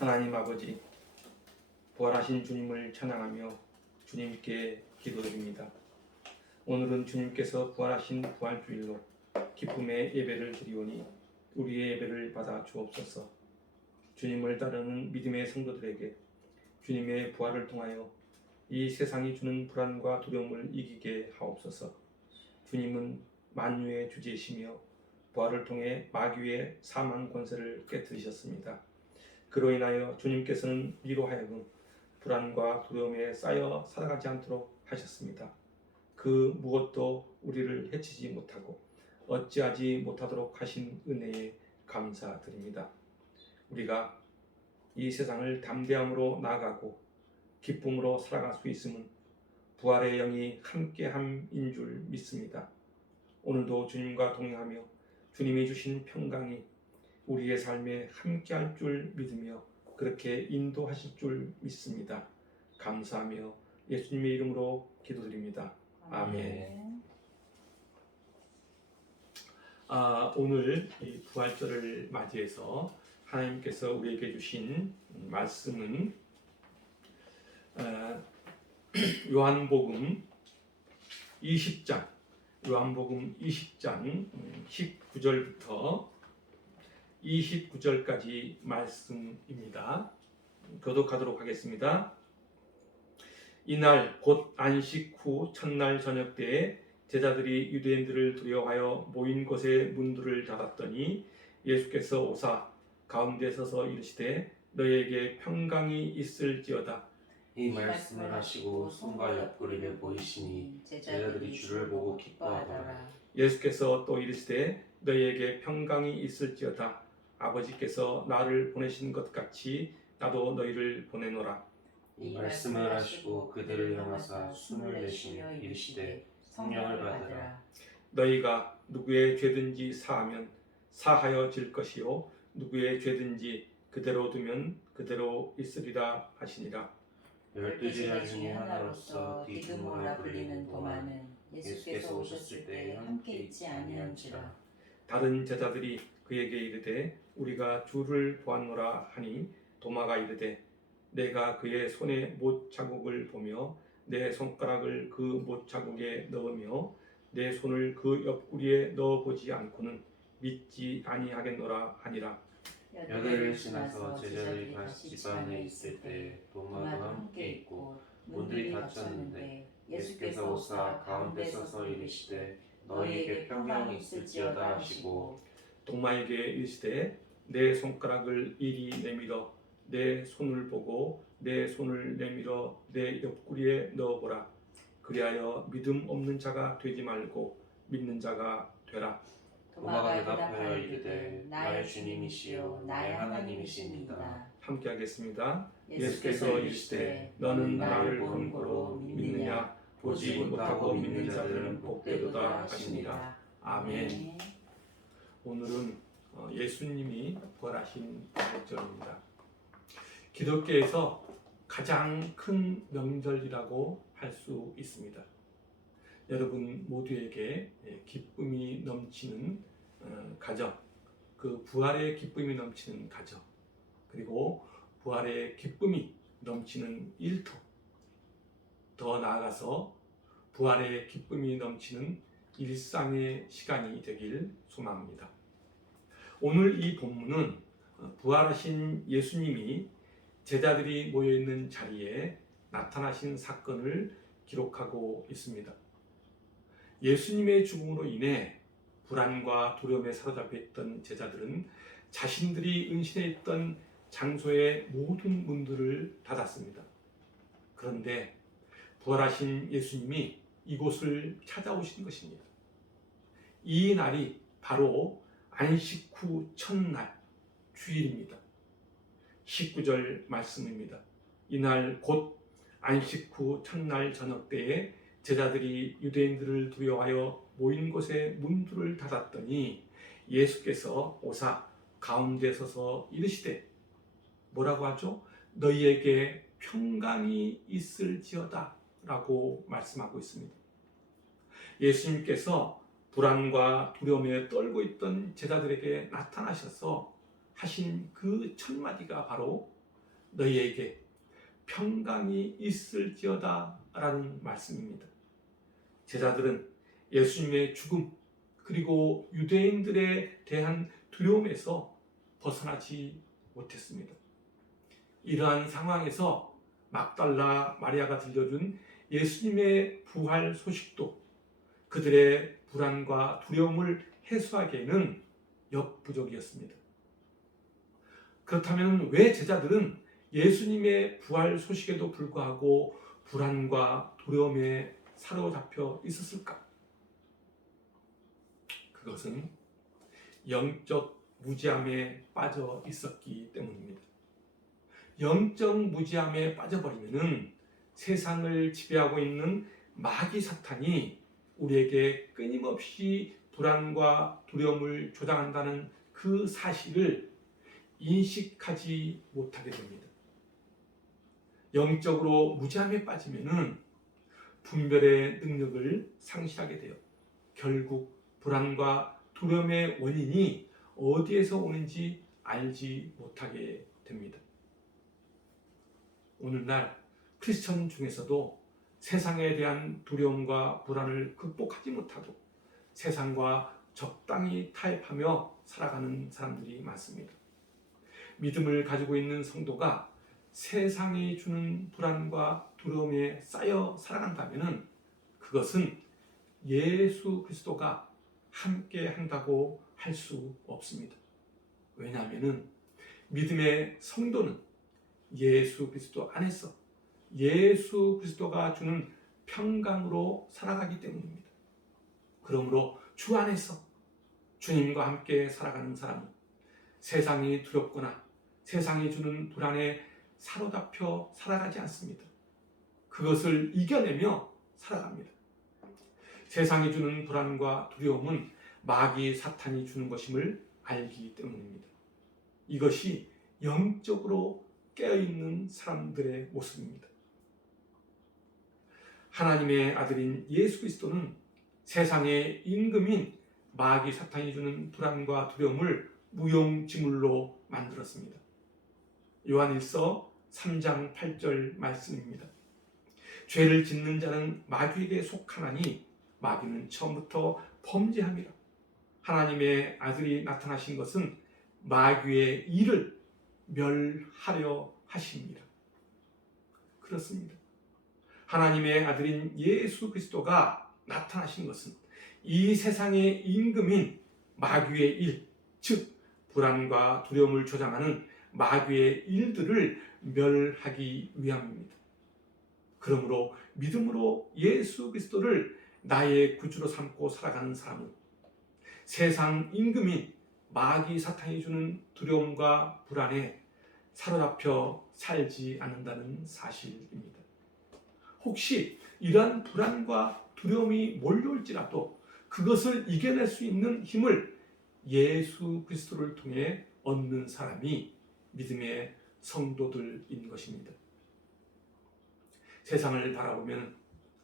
하나님 아버지, 부활하신 주님을 찬양하며 주님께 기도드립니다. 오늘은 주님께서 부활하신 부활주일로 기쁨의 예배를 드리오니 우리의 예배를 받아 주옵소서. 주님을 따르는 믿음의 성도들에게 주님의 부활을 통하여 이 세상이 주는 불안과 두려움을 이기게 하옵소서. 주님은 만유의 주제이시며 부활을 통해 마귀의 사망 권세를 깨뜨리셨습니다. 그로 인하여 주님께서는 우리로 하여금 불안과 두려움에 쌓여 살아가지 않도록 하셨습니다. 그 무엇도 우리를 해치지 못하고 어찌하지 못하도록 하신 은혜에 감사드립니다. 우리가 이 세상을 담대함으로 나아가고 기쁨으로 살아갈 수 있음은 부활의 영이 함께함인 줄 믿습니다. 오늘도 주님과 동행하며 주님이 주신 평강이 우리의 삶에 함께할 줄 믿으며 그렇게 인도하실 줄 믿습니다. 감사하며 예수님의 이름으로 기도드립니다. 아멘. 오늘 이 부활절을 맞이해서 하나님께서 우리에게 주신 말씀은 요한복음 20장 19절부터 29절까지 말씀입니다. 교독하도록 하겠습니다. 이날 곧 안식 후 첫날 저녁 때에 제자들이 유대인들을 두려워하여 모인 곳에 문들을 닫았더니 예수께서 오사 가운데 서서 이르시되 너희에게 평강이 있을지어다. 이 말씀을 하시고 손과 옆구리를 보이시니 제자들이 주를 보고 기뻐하더라. 예수께서 또 이르시되 너희에게 평강이 있을지어다. 아버지께서 나를 보내신 것 같이 나도 너희를 보내노라. 이 말씀을 하시고 그들을 향하사 숨을 내쉬며 이르시되 성령을 받으라. 너희가 누구의 죄든지 사하면 사하여질 것이요 누구의 죄든지 그대로 두면 그대로 있으리라 하시니라. 12제자 중에 하나로서 디두모라 불리는 도마는 예수께서 오셨을 때 함께 있지 아니한지라. 다른 제자들이 그에게 이르되 우리가 주를 보았노라 하니 도마가 이르되 내가 그의 손에 못 자국을 보며 내 손가락을 그 못 자국에 넣으며 내 손을 그 옆구리에 넣어보지 않고는 믿지 아니하겠노라 하니라. 여덟을 지나서 제자들이 다시 집 안에 있을 때 도마도 함께 있고 문들이 닫혔는데 예수께서 오사 가운데 서서 이르시되 너희에게 평강이 있을지어다 하시고 도마에게 이르시되 내 손가락을 이리 내밀어 내 손을 보고 내 손을 내밀어 내 옆구리에 넣어보라. 그리하여 믿음 없는 자가 되지 말고 믿는 자가 되라. 도마가 대답하여 이르되 나의 주님이시요 나의 하나님이시니이다. 함께 하겠습니다. 예수께서 이르시되 너는 나를 본 거로 믿느냐 보지 못하고 믿는 자들은 복되도다 하시니라. 아멘. 오늘은 예수님이 부활하신 명절입니다. 기독교에서 가장 큰 명절이라고 할 수 있습니다. 여러분 모두에게 기쁨이 넘치는 가정, 그 부활의 기쁨이 넘치는 가정, 그리고 부활의 기쁨이 넘치는 일터, 더 나아가서 부활의 기쁨이 넘치는 일상의 시간이 되길 소망합니다. 오늘 이 본문은 부활하신 예수님이 제자들이 모여있는 자리에 나타나신 사건을 기록하고 있습니다. 예수님의 죽음으로 인해 불안과 두려움에 사로잡혀 있던 제자들은 자신들이 은신했던 장소의 모든 문들을 닫았습니다. 그런데 부활하신 예수님이 이곳을 찾아오신 것입니다. 이 날이 바로 안식 후 첫날 주일입니다. 19절 말씀입니다. 이날 곧 안식 후 첫날 저녁 때에 제자들이 유대인들을 두려워하여 모인 곳에 문들을 닫았더니 예수께서 오사 가운데 서서 이르시되 뭐라고 하죠? 너희에게 평강이 있을지어다 라고 말씀하고 있습니다. 예수님께서 불안과 두려움에 떨고 있던 제자들에게 나타나셔서 하신 그 첫마디가 바로 너희에게 평강이 있을지어다 라는 말씀입니다. 제자들은 예수님의 죽음 그리고 유대인들에 대한 두려움에서 벗어나지 못했습니다. 이러한 상황에서 막달라 마리아가 들려준 예수님의 부활 소식도 그들의 불안과 두려움을 해소하기에는 역부족이었습니다. 그렇다면 왜 제자들은 예수님의 부활 소식에도 불구하고 불안과 두려움에 사로잡혀 있었을까? 그것은 영적 무지함에 빠져 있었기 때문입니다. 영적 무지함에 빠져버리면 세상을 지배하고 있는 마귀 사탄이 우리에게 끊임없이 불안과 두려움을 조장한다는 그 사실을 인식하지 못하게 됩니다. 영적으로 무지함에 빠지면 분별의 능력을 상실하게 돼요. 결국 불안과 두려움의 원인이 어디에서 오는지 알지 못하게 됩니다. 오늘날 크리스천 중에서도 세상에 대한 두려움과 불안을 극복하지 못하고 세상과 적당히 타협하며 살아가는 사람들이 많습니다. 믿음을 가지고 있는 성도가 세상이 주는 불안과 두려움에 쌓여 살아간다면 그것은 예수 그리스도가 함께 한다고 할 수 없습니다. 왜냐하면 믿음의 성도는 예수 그리스도 안에서 예수 그리스도가 주는 평강으로 살아가기 때문입니다. 그러므로 주 안에서 주님과 함께 살아가는 사람은 세상이 두렵거나 세상이 주는 불안에 사로잡혀 살아가지 않습니다. 그것을 이겨내며 살아갑니다. 세상이 주는 불안과 두려움은 마귀 사탄이 주는 것임을 알기 때문입니다. 이것이 영적으로 깨어있는 사람들의 모습입니다. 하나님의 아들인 예수 그리스도는 세상의 임금인 마귀 사탄이 주는 불안과 두려움을 무용지물로 만들었습니다. 요한일서 3장 8절 말씀입니다. 죄를 짓는 자는 마귀에게 속하나니 마귀는 처음부터 범죄함이라. 하나님의 아들이 나타나신 것은 마귀의 일을 멸하려 하십니다. 그렇습니다. 하나님의 아들인 예수 그리스도가 나타나신 것은 이 세상의 임금인 마귀의 일, 즉 불안과 두려움을 조장하는 마귀의 일들을 멸하기 위함입니다. 그러므로 믿음으로 예수 그리스도를 나의 구주로 삼고 살아가는 사람은 세상 임금인 마귀 사탄이 주는 두려움과 불안에 사로잡혀 살지 않는다는 사실입니다. 혹시 이러한 불안과 두려움이 몰려올지라도 그것을 이겨낼 수 있는 힘을 예수 그리스도를 통해 얻는 사람이 믿음의 성도들인 것입니다. 세상을 바라보면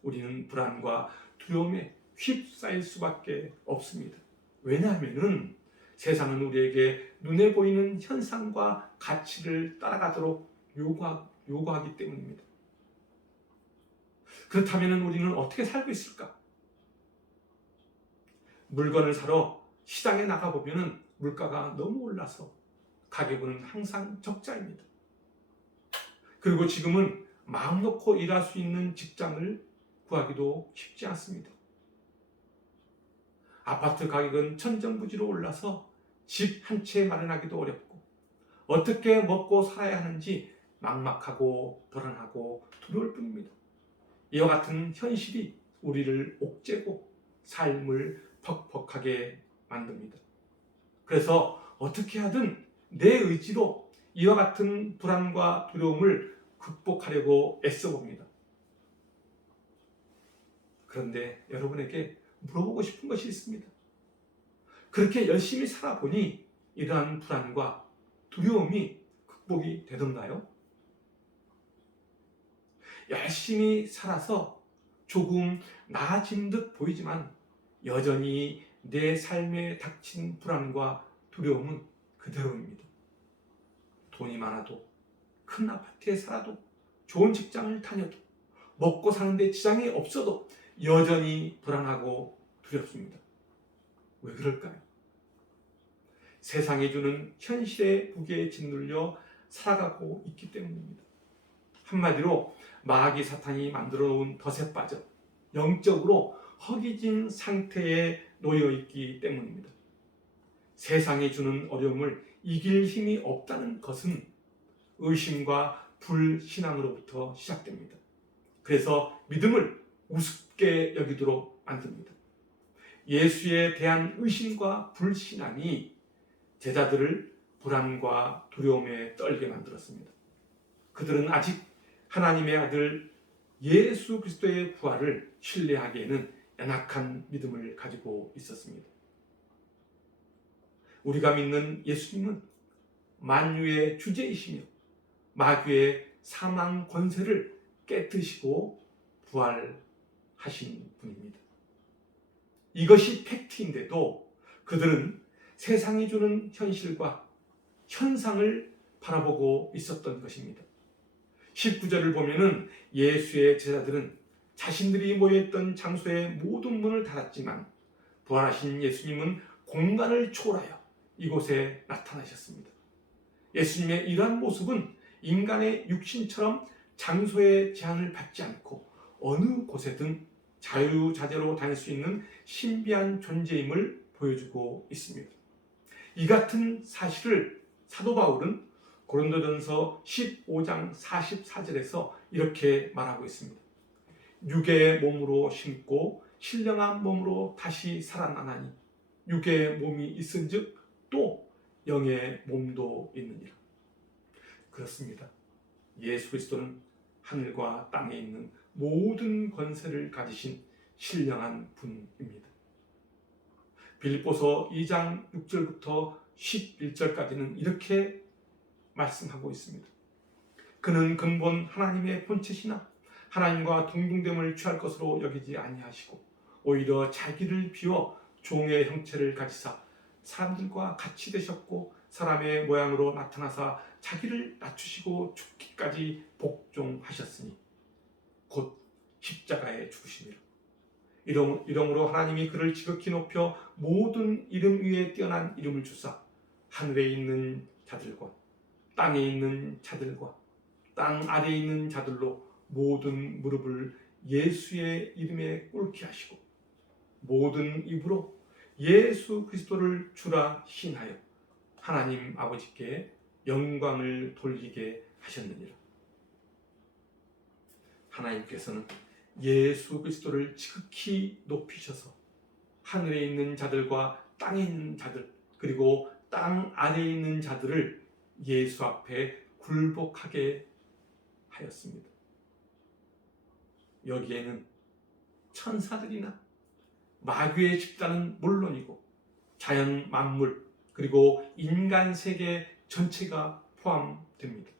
우리는 불안과 두려움에 휩싸일 수밖에 없습니다. 왜냐하면 세상은 우리에게 눈에 보이는 현상과 가치를 따라가도록 요구하기 때문입니다. 그렇다면 우리는 어떻게 살고 있을까? 물건을 사러 시장에 나가보면 물가가 너무 올라서 가계부는 항상 적자입니다. 그리고 지금은 마음 놓고 일할 수 있는 직장을 구하기도 쉽지 않습니다. 아파트 가격은 천정부지로 올라서 집 한 채 마련하기도 어렵고 어떻게 먹고 살아야 하는지 막막하고 불안하고 두려울 뿐입니다. 이와 같은 현실이 우리를 옥죄고 삶을 퍽퍽하게 만듭니다. 그래서 어떻게 하든 내 의지로 이와 같은 불안과 두려움을 극복하려고 애써봅니다. 그런데 여러분에게 물어보고 싶은 것이 있습니다. 그렇게 열심히 살아보니 이러한 불안과 두려움이 극복이 되던가요? 열심히 살아서 조금 나아진 듯 보이지만 여전히 내 삶에 닥친 불안과 두려움은 그대로입니다. 돈이 많아도 큰 아파트에 살아도 좋은 직장을 다녀도 먹고 사는데 지장이 없어도 여전히 불안하고 두렵습니다. 왜 그럴까요? 세상이 주는 현실의 무게에 짓눌려 살아가고 있기 때문입니다. 한마디로 마귀 사탄이 만들어 놓은 덫에 빠져 영적으로 허기진 상태에 놓여 있기 때문입니다. 세상이 주는 어려움을 이길 힘이 없다는 것은 의심과 불신앙으로부터 시작됩니다. 그래서 믿음을 우습게 여기도록 만듭니다. 예수에 대한 의심과 불신앙이 제자들을 불안과 두려움에 떨게 만들었습니다. 그들은 아직 하나님의 아들 예수 그리스도의 부활을 신뢰하기에는 연약한 믿음을 가지고 있었습니다. 우리가 믿는 예수님은 만유의 주제이시며 마귀의 사망 권세를 깨뜨리시고 부활하신 분입니다. 이것이 팩트인데도 그들은 세상이 주는 현실과 현상을 바라보고 있었던 것입니다. 19절을 보면은 예수의 제자들은 자신들이 모여있던 장소의 모든 문을 닫았지만 부활하신 예수님은 공간을 초월하여 이곳에 나타나셨습니다. 예수님의 이러한 모습은 인간의 육신처럼 장소의 제한을 받지 않고 어느 곳에든 자유자재로 다닐 수 있는 신비한 존재임을 보여주고 있습니다. 이 같은 사실을 사도 바울은 고린도전서 15장 44절에서 이렇게 말하고 있습니다. 육의 몸으로 심고 신령한 몸으로 다시 살아나나니 육의 몸이 있은즉 또 영의 몸도 있느니라. 그렇습니다. 예수 그리스도는 하늘과 땅에 있는 모든 권세를 가지신 신령한 분입니다. 빌립보서 2장 6절부터 11절까지는 이렇게 말씀하고 있습니다. 그는 근본 하나님의 본체시나 하나님과 동등됨을 취할 것으로 여기지 아니하시고 오히려 자기를 비워 종의 형체를 가지사 사람들과 같이 되셨고 사람의 모양으로 나타나사 자기를 낮추시고 죽기까지 복종하셨으니 곧 십자가에 죽으심이라. 이러므로 하나님이 그를 지극히 높여 모든 이름 위에 뛰어난 이름을 주사 하늘에 있는 자들과 땅에 있는 자들과 땅 아래에 있는 자들로 모든 무릎을 예수의 이름에 꿇게 하시고 모든 입으로 예수 그리스도를 주라 신하여 하나님 아버지께 영광을 돌리게 하셨느니라. 하나님께서는 예수 그리스도를 지극히 높이셔서 하늘에 있는 자들과 땅에 있는 자들 그리고 땅 아래에 있는 자들을 예수 앞에 굴복하게 하였습니다. 여기에는 천사들이나 마귀의 집단은 물론이고 자연 만물 그리고 인간 세계 전체가 포함됩니다.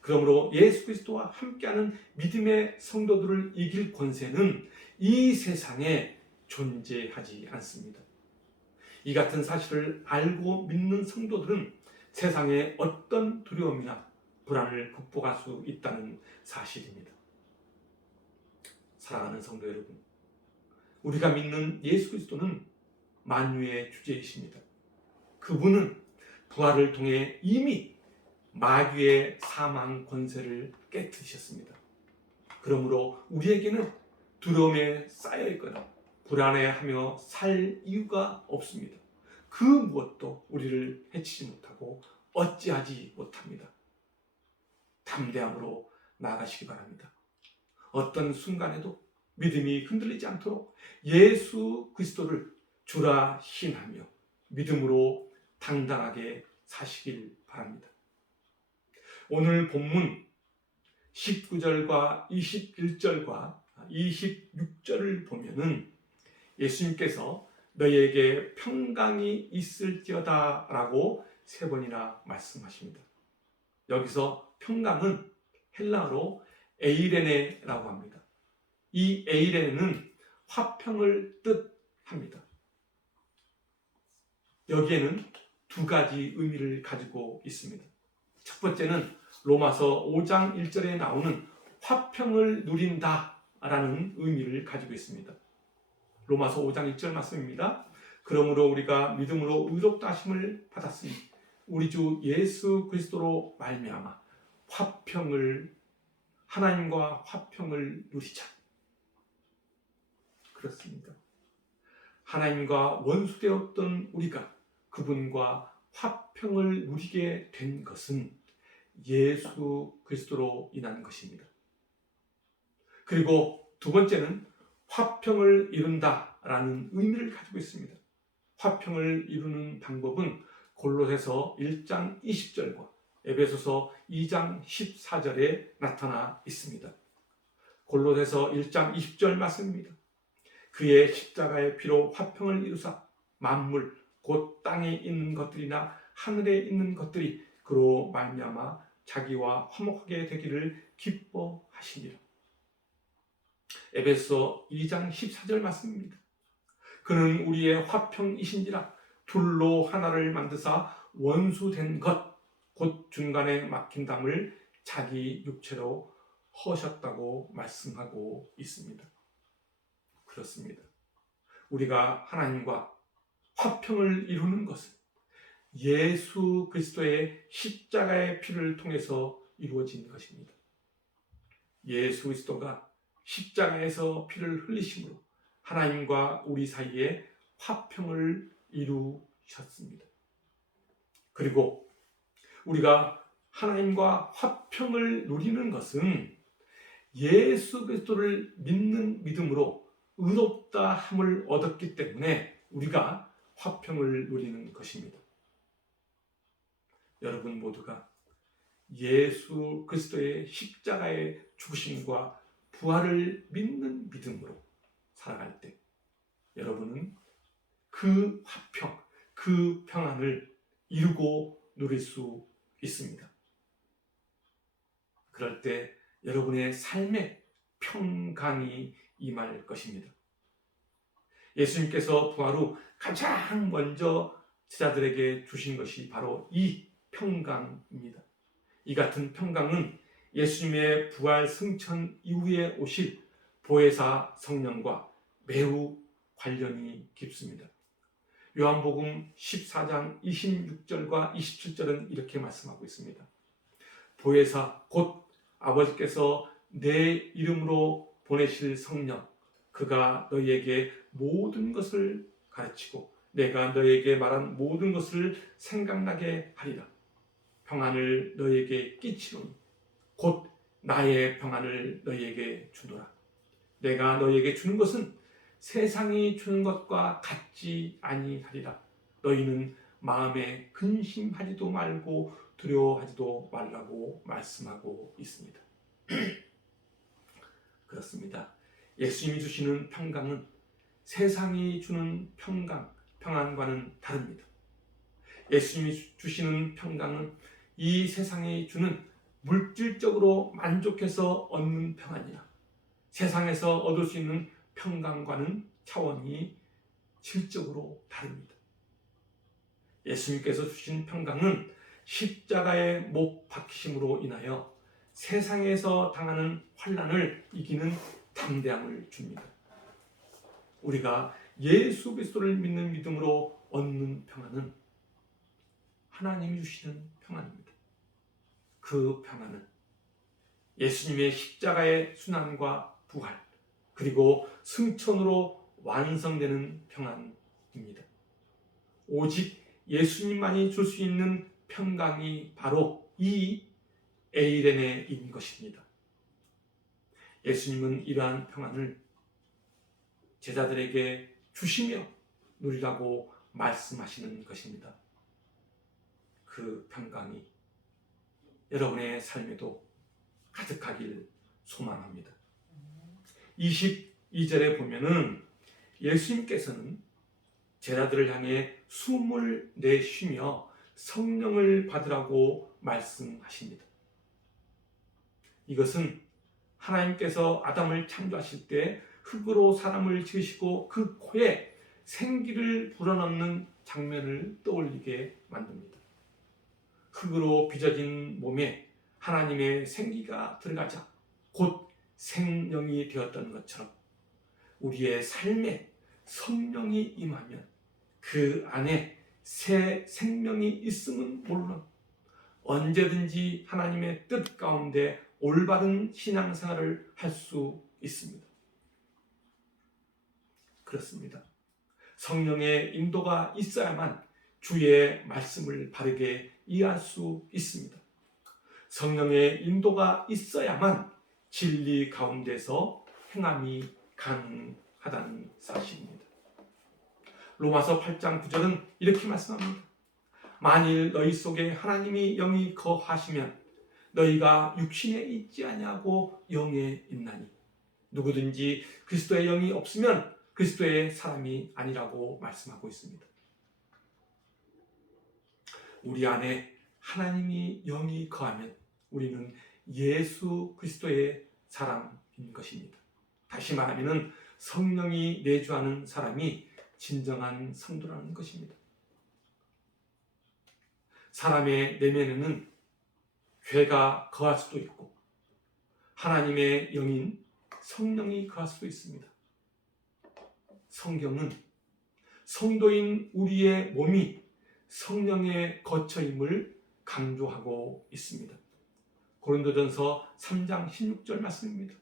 그러므로 예수 그리스도와 함께하는 믿음의 성도들을 이길 권세는 이 세상에 존재하지 않습니다. 이 같은 사실을 알고 믿는 성도들은 세상의 어떤 두려움이나 불안을 극복할 수 있다는 사실입니다. 사랑하는 성도 여러분, 우리가 믿는 예수 그리스도는 만유의 주제이십니다. 그분은 부활을 통해 이미 마귀의 사망 권세를 깨뜨리셨습니다. 그러므로 우리에게는 두려움에 쌓여있거나 불안해하며 살 이유가 없습니다. 그 무엇도 우리를 해치지 못하고 어찌하지 못합니다. 담대함으로 나아가시기 바랍니다. 어떤 순간에도 믿음이 흔들리지 않도록 예수 그리스도를 주라 신하며 믿음으로 당당하게 사시길 바랍니다. 오늘 본문 19절과 21절과 26절을 보면은 예수님께서 너희에게 평강이 있을지어다 라고 3번이나 말씀하십니다. 여기서 평강은 헬라어로 에이레네라고 합니다. 이 에이레네는 화평을 뜻합니다. 여기에는 2가지 의미를 가지고 있습니다. 첫 번째는 로마서 5장 1절에 나오는 화평을 누린다라는 의미를 가지고 있습니다. 로마서 5장 1절 말씀입니다. 그러므로 우리가 믿음으로 의롭다 하심을 받았으니 우리 주 예수 그리스도로 말미암아 하나님과 화평을 누리자. 그렇습니다. 하나님과 원수되었던 우리가 그분과 화평을 누리게 된 것은 예수 그리스도로 인한 것입니다. 그리고 두 번째는 화평을 이룬다라는 의미를 가지고 있습니다. 화평을 이루는 방법은 골로새서 1장 20절과 에베소서 2장 14절에 나타나 있습니다. 골로새서 1장 20절 말씀입니다. 그의 십자가의 피로 화평을 이루사 만물 곧 땅에 있는 것들이나 하늘에 있는 것들이 그로 말미암아 자기와 화목하게 되기를 기뻐하시니라. 에베소 2장 14절 말씀입니다. 그는 우리의 화평이신지라 둘로 하나를 만드사 원수된 것 곧 중간에 막힌 담을 자기 육체로 허셨다고 말씀하고 있습니다. 그렇습니다. 우리가 하나님과 화평을 이루는 것은 예수 그리스도의 십자가의 피를 통해서 이루어진 것입니다. 예수 그리스도가 십자가에서 피를 흘리심으로 하나님과 우리 사이에 화평을 이루셨습니다. 그리고 우리가 하나님과 화평을 누리는 것은 예수 그리스도를 믿는 믿음으로 의롭다 함을 얻었기 때문에 우리가 화평을 누리는 것입니다. 여러분 모두가 예수 그리스도의 십자가의 죽으심과 부활을 믿는 믿음으로 살아갈 때 여러분은 그 화평, 그 평안을 이루고 누릴 수 있습니다. 그럴 때 여러분의 삶에 평강이 임할 것입니다. 예수님께서 부활 후 가장 먼저 제자들에게 주신 것이 바로 이 평강입니다. 이 같은 평강은 예수님의 부활 승천 이후에 오실 보혜사 성령과 매우 관련이 깊습니다. 요한복음 14장 26절과 27절은 이렇게 말씀하고 있습니다. 보혜사 곧 아버지께서 내 이름으로 보내실 성령 그가 너희에게 모든 것을 가르치고 내가 너희에게 말한 모든 것을 생각나게 하리라. 평안을 너희에게 끼치노니 곧 나의 평안을 너희에게 주노라. 내가 너희에게 주는 것은 세상이 주는 것과 같지 아니하리라. 너희는 마음에 근심하지도 말고 두려워하지도 말라고 말씀하고 있습니다. 그렇습니다. 예수님이 주시는 평강은 세상이 주는 평안과는 다릅니다. 예수님이 주시는 평강은 이 세상이 주는 물질적으로 만족해서 얻는 평안이나 세상에서 얻을 수 있는 평강과는 차원이 질적으로 다릅니다. 예수님께서 주신 평강은 십자가의 못 박히심으로 인하여 세상에서 당하는 환난을 이기는 담대함을 줍니다. 우리가 예수 그리스도를 믿는 믿음으로 얻는 평안은 하나님이 주시는 평안입니다. 그 평안은 예수님의 십자가의 순환과 부활 그리고 승천으로 완성되는 평안입니다. 오직 예수님만이 줄 수 있는 평강이 바로 이 에이레네인 것입니다. 예수님은 이러한 평안을 제자들에게 주시며 누리라고 말씀하시는 것입니다. 그 평강이 여러분의 삶에도 가득하길 소망합니다. 22절에 보면은 예수님께서는 제자들을 향해 숨을 내쉬며 성령을 받으라고 말씀하십니다. 이것은 하나님께서 아담을 창조하실 때 흙으로 사람을 지으시고 그 코에 생기를 불어넣는 장면을 떠올리게 만듭니다. 흙으로 빚어진 몸에 하나님의 생기가 들어가자 곧 생명이 되었던 것처럼 우리의 삶에 성령이 임하면 그 안에 새 생명이 있음은 물론 언제든지 하나님의 뜻 가운데 올바른 신앙생활을 할 수 있습니다. 그렇습니다. 성령의 인도가 있어야만 주의 말씀을 바르게 이해할 수 있습니다. 성령의 인도가 있어야만 진리 가운데서 행함이 가능하다는 사실입니다. 로마서 8장 9절은 이렇게 말씀합니다. 만일 너희 속에 하나님이 영이 거하시면 너희가 육신에 있지 아니하고 영에 있나니 누구든지 그리스도의 영이 없으면 그리스도의 사람이 아니라고 말씀하고 있습니다. 우리 안에 하나님이 영이 거하면 우리는 예수 그리스도의 사람인 것입니다. 다시 말하면 성령이 내주하는 사람이 진정한 성도라는 것입니다. 사람의 내면에는 죄가 거할 수도 있고 하나님의 영인 성령이 거할 수도 있습니다. 성경은 성도인 우리의 몸이 성령의 거처임을 강조하고 있습니다. 고린도전서 3장 16절 말씀입니다.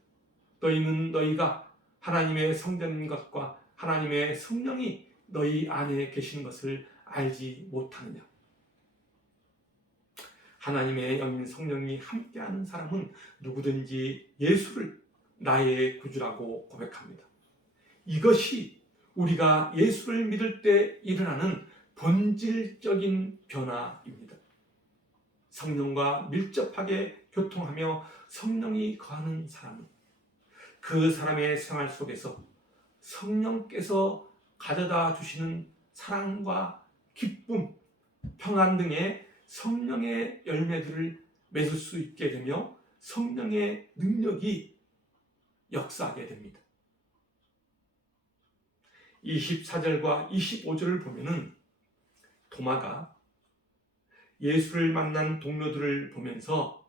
너희는 너희가 하나님의 성전인 것과 하나님의 성령이 너희 안에 계신 것을 알지 못하느냐. 하나님의 영인 성령이 함께하는 사람은 누구든지 예수를 나의 구주라고 고백합니다. 이것이 우리가 예수를 믿을 때 일어나는 본질적인 변화입니다. 성령과 밀접하게 교통하며 성령이 거하는 사람은 그 사람의 생활 속에서 성령께서 가져다 주시는 사랑과 기쁨, 평안 등의 성령의 열매들을 맺을 수 있게 되며 성령의 능력이 역사하게 됩니다. 24절과 25절을 보면은 도마가 예수를 만난 동료들을 보면서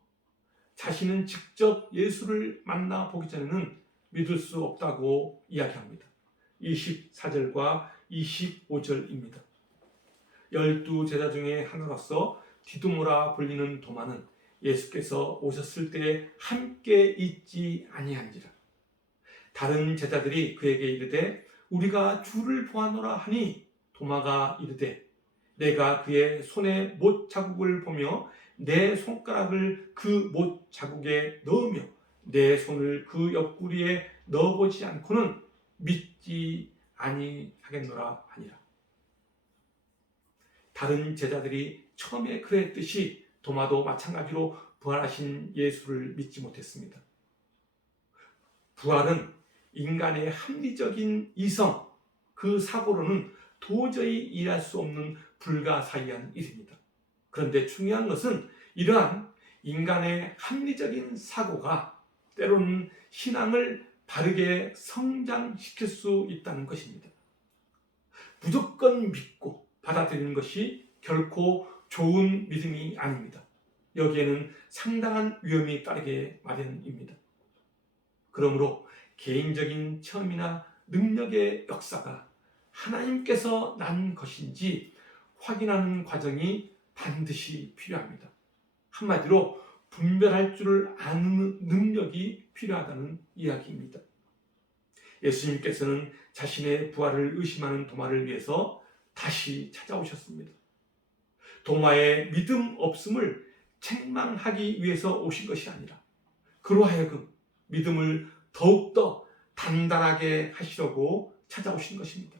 자신은 직접 예수를 만나보기 전에는 믿을 수 없다고 이야기합니다. 24절과 25절입니다. 12제자 중에 하나로서 디두모라 불리는 도마는 예수께서 오셨을 때 함께 있지 아니한지라. 다른 제자들이 그에게 이르되 우리가 주를 보았노라 하니 도마가 이르되 내가 그의 손에 못 자국을 보며 내 손가락을 그 못 자국에 넣으며 내 손을 그 옆구리에 넣어보지 않고는 믿지 아니하겠노라 하니라. 다른 제자들이 처음에 그랬듯이 도마도 마찬가지로 부활하신 예수를 믿지 못했습니다. 부활은 인간의 합리적인 이성, 그 사고로는 도저히 이해할 수 없는 불가사의한 일입니다. 그런데 중요한 것은 이러한 인간의 합리적인 사고가 때로는 신앙을 바르게 성장시킬 수 있다는 것입니다. 무조건 믿고 받아들이는 것이 결코 좋은 믿음이 아닙니다. 여기에는 상당한 위험이 따르게 마련입니다. 그러므로 개인적인 체험이나 능력의 역사가 하나님께서 난 것인지 확인하는 과정이 반드시 필요합니다. 한마디로 분별할 줄을 아는 능력이 필요하다는 이야기입니다. 예수님께서는 자신의 부활을 의심하는 도마를 위해서 다시 찾아오셨습니다. 도마의 믿음 없음을 책망하기 위해서 오신 것이 아니라 그로 하여금 믿음을 더욱더 단단하게 하시려고 찾아오신 것입니다.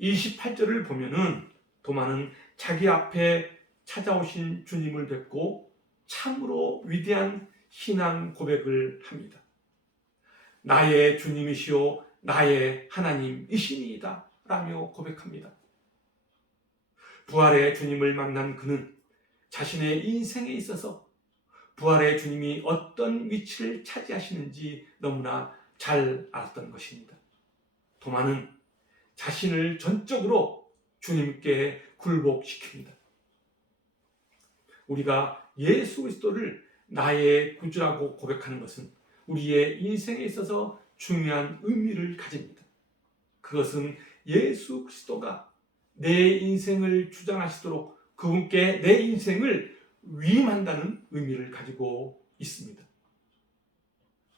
28절을 보면은 도마는 자기 앞에 찾아오신 주님을 뵙고 참으로 위대한 신앙 고백을 합니다. 나의 주님이시오 나의 하나님이시니이다 라며 고백합니다. 부활의 주님을 만난 그는 자신의 인생에 있어서 부활의 주님이 어떤 위치를 차지하시는지 너무나 잘 알았던 것입니다. 도마는 자신을 전적으로 주님께 굴복시킵니다. 우리가 예수 그리스도를 나의 구주라고 고백하는 것은 우리의 인생에 있어서 중요한 의미를 가집니다. 그것은 예수 그리스도가 내 인생을 주장하시도록 그분께 내 인생을 위임한다는 의미를 가지고 있습니다.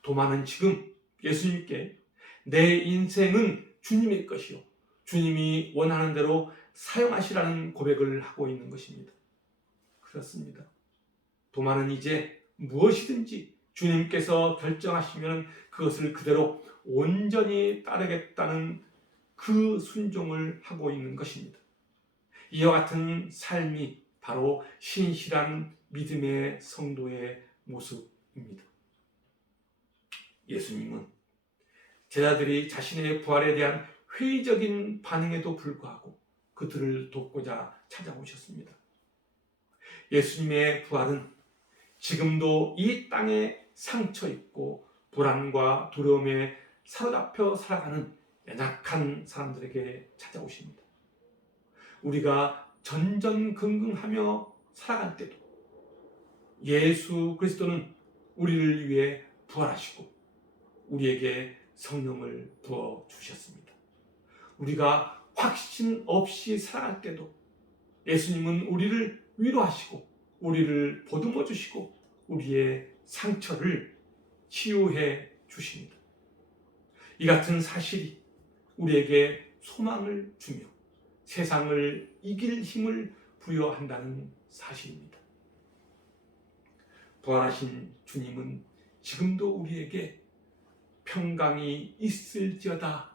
도마는 지금 예수님께 내 인생은 주님의 것이요 주님이 원하는 대로 사용하시라는 고백을 하고 있는 것입니다. 그렇습니다. 도마는 이제 무엇이든지 주님께서 결정하시면 그것을 그대로 온전히 따르겠다는 그 순종을 하고 있는 것입니다. 이와 같은 삶이 바로 신실한 믿음의 성도의 모습입니다. 예수님은 제자들이 자신의 부활에 대한 회의적인 반응에도 불구하고 그들을 돕고자 찾아오셨습니다. 예수님의 부활은 지금도 이 땅에 상처 있고 불안과 두려움에 사로잡혀 살아가는 연약한 사람들에게 찾아오십니다. 우리가 전전긍긍하며 살아갈 때도 예수 그리스도는 우리를 위해 부활하시고 우리에게 성령을 부어주셨습니다. 우리가 확신 없이 살아갈 때도 예수님은 우리를 위로하시고 우리를 보듬어 주시고 우리의 상처를 치유해 주십니다. 이 같은 사실이 우리에게 소망을 주며 세상을 이길 힘을 부여한다는 사실입니다. 부활하신 주님은 지금도 우리에게 평강이 있을지어다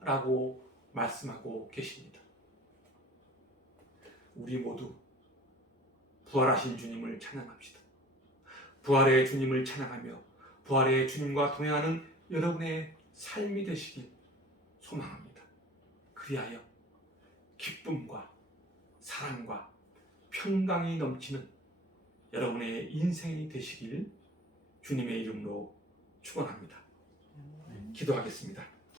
라고 말씀하고 계십니다. 우리 모두 부활하신 주님을 찬양합시다. 부활의 주님을 찬양하며 부활의 주님과 동행하는 여러분의 삶이 되시길 소망합니다. 그리하여 기쁨과 사랑과 평강이 넘치는 여러분의 인생이 되시길 주님의 이름으로 축원합니다. 기도하겠습니다.